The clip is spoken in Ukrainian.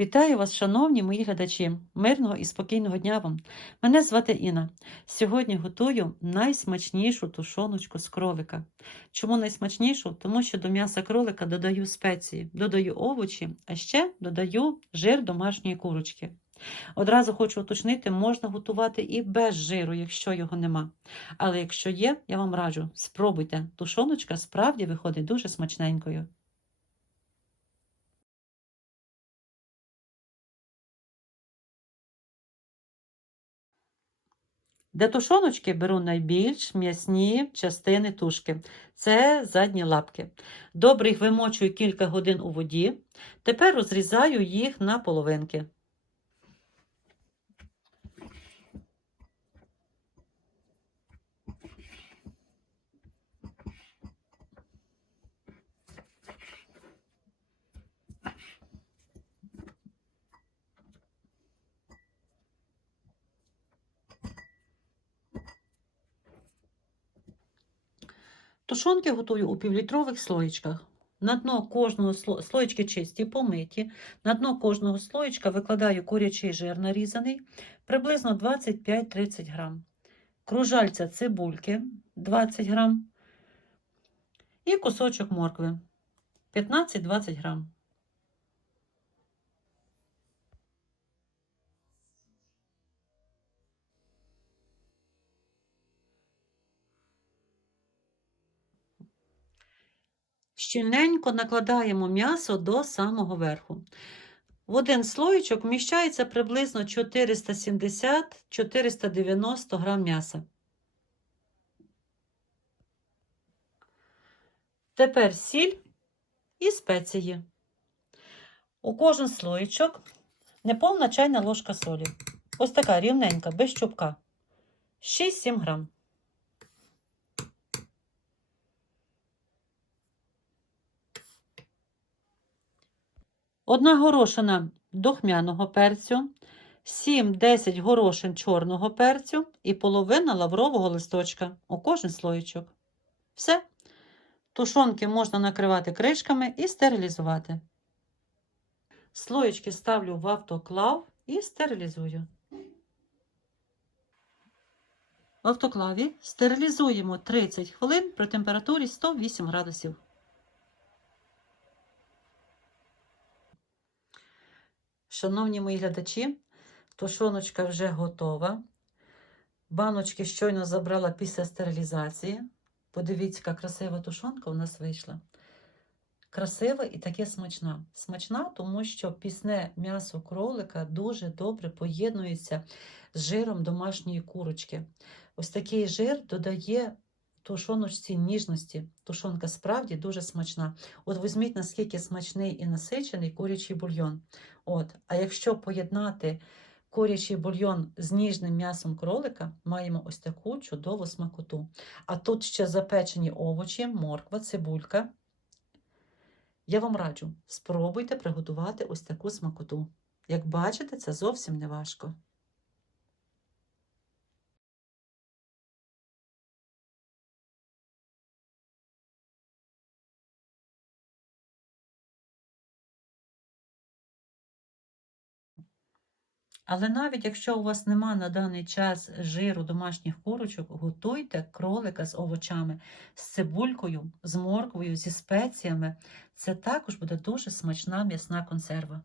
Вітаю вас, шановні мої глядачі! Мирного і спокійного дня вам! Мене звати Інна. Сьогодні готую найсмачнішу тушоночку з кролика. Чому найсмачнішу? Тому що до м'яса кролика додаю спеції, додаю овочі, а ще додаю жир домашньої курочки. Одразу хочу уточнити, можна готувати і без жиру, якщо його нема. Але якщо є, я вам раджу, спробуйте. Тушоночка справді виходить дуже смачненькою. Для тушоночки беру найбільш м'ясні частини тушки. Це задні лапки. Добре їх вимочую кілька годин у воді. Тепер розрізаю їх на половинки. Тушонки готую у півлітрових слоєчках. На дно кожного сло... слоєчки чисті, помиті. На дно кожного слоєчка викладаю курячий жир нарізаний, приблизно 25-30 грам. Кружальця цибульки 20 грам. І кусочок моркви 15-20 грам. Щільненько накладаємо м'ясо до самого верху. В один слоєчок вміщається приблизно 470-490 грам м'яса. Тепер сіль і спеції. У кожен слоєчок неповна чайна ложка солі. Ось така рівненька, без чубка. 6-7 грам. Одна горошина духмяного перцю, 7-10 горошин чорного перцю і половина лаврового листочка у кожен слоєчок. Все. Тушонки можна накривати кришками і стерилізувати. Слоєчки ставлю в автоклав і стерилізую. В автоклаві стерилізуємо 30 хвилин при температурі 108 градусів. Шановні мої глядачі, тушоночка вже готова. Баночки щойно забрала після стерилізації. Подивіться, яка красива тушонка у нас вийшла. Красива і таке смачна. Смачна, тому що пісне м'ясо кролика дуже добре поєднується з жиром домашньої курочки. Ось такий жир додає тушоночці ніжності. Тушонка справді дуже смачна. От візьміть, наскільки смачний і насичений курячий бульйон. От, А якщо поєднати курячий бульйон з ніжним м'ясом кролика, маємо ось таку чудову смакоту. А тут ще запечені овочі, морква, цибулька. Я вам раджу, спробуйте приготувати ось таку смакоту. Як бачите, це зовсім не важко. Але навіть якщо у вас нема на даний час жиру домашніх курочок, готуйте кролика з овочами, з цибулькою, з морквою, зі спеціями. Це також буде дуже смачна м'ясна консерва.